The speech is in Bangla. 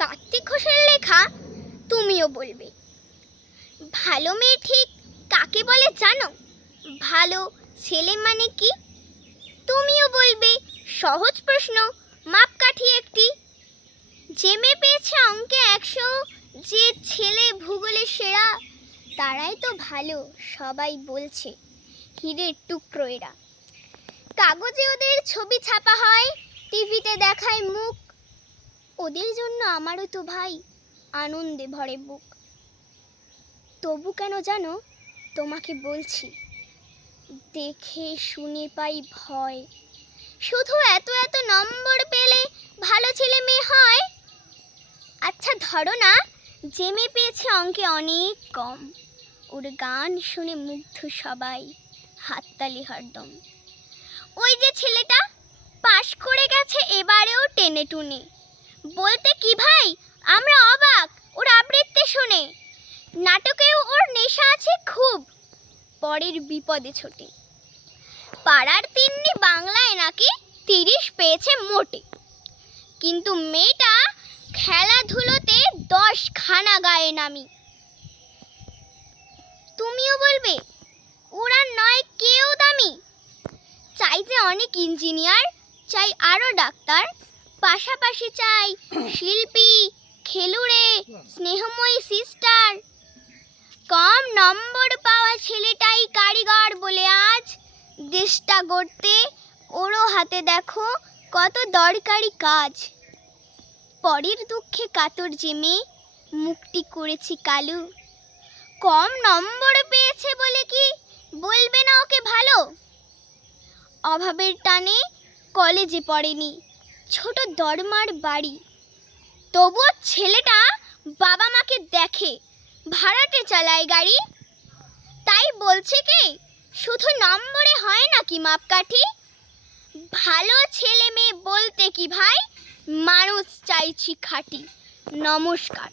কার্তিক ঘোষের লেখা তুমিও বলবে। ভালো মেয়ে ঠিক কাকে বলে জানো? ভালো ছেলে মানে কি? তুমিও বলবে সহজ প্রশ্ন, মাপকাঠি একটি। যে মেয়ে পেয়েছে অঙ্কে 100, যে ছেলে ভূগোলে সেরা, তারাই তো ভালো, সবাই বলছে হীরের টুকরো এরা। কাগজে ওদের ছবি ছাপা হয়, টিভিতে দেখায় মুখ, ওদের জন্য আমারও তো ভাই আনন্দে ভরে বুক। তবু কেন জানো তোমাকে বলছি, দেখে শুনে পাই ভয়, শুধু এত এত নম্বর পেলে ভালো ছেলে মেয়ে হয়? আচ্ছা ধরো না, যে মেয়ে পেয়েছে অঙ্কে অনেক কম, ওর গান শুনে মুগ্ধ সবাই, হাততালি হরদম। ওই যে ছেলেটা পাশ করে গেছে এবারেও টেনে টুনে, বলতে কি ভাই আমরা অবাক ওর আবৃত্তি শুনে। নাটকেও ওর নেশা আছে খুব, পরের বিপদে ছোটে। পাড়ার তিন্নি বাংলায় নাকি 30 পেয়েছে মোটে, কিন্তু মেয়েটা খেলাধুলোতে 10 খানা গায়ে নামি। তুমিও বলবে ওরা নয় কেউ দামি। চাই যে অনেক ইঞ্জিনিয়ার, চাই আরো ডাক্তার, পাশাপাশি চাই শিল্পী, খেলুড়ে, স্নেহময়ী সিস্টার। কম নম্বর পাওয়া ছেলেটাই কারিগর বলে আজ দেশটা গড়তে ওরও হাতে দেখো কত দরকারি কাজ। পরের দুঃখে কাতর যে মেয়ে মুখটি করেছি কালু, কম নম্বর পেয়েছে বলে কি বলবে না ওকে ভালো? অভাবের টানে কলেজে পড়েনি, ছোট দরমার বাড়ি, তবুও ছেলেটা বাবা মাকে দেখে, ভাড়াটে চালায় গাড়ি। তাই বলছে কি শুধু নম্বরে হয় নাকি মাপকাঠি? ভালো ছেলে মেয়ে বলতে কি ভাই, মানুষ চাইছি খাঁটি। নমস্কার।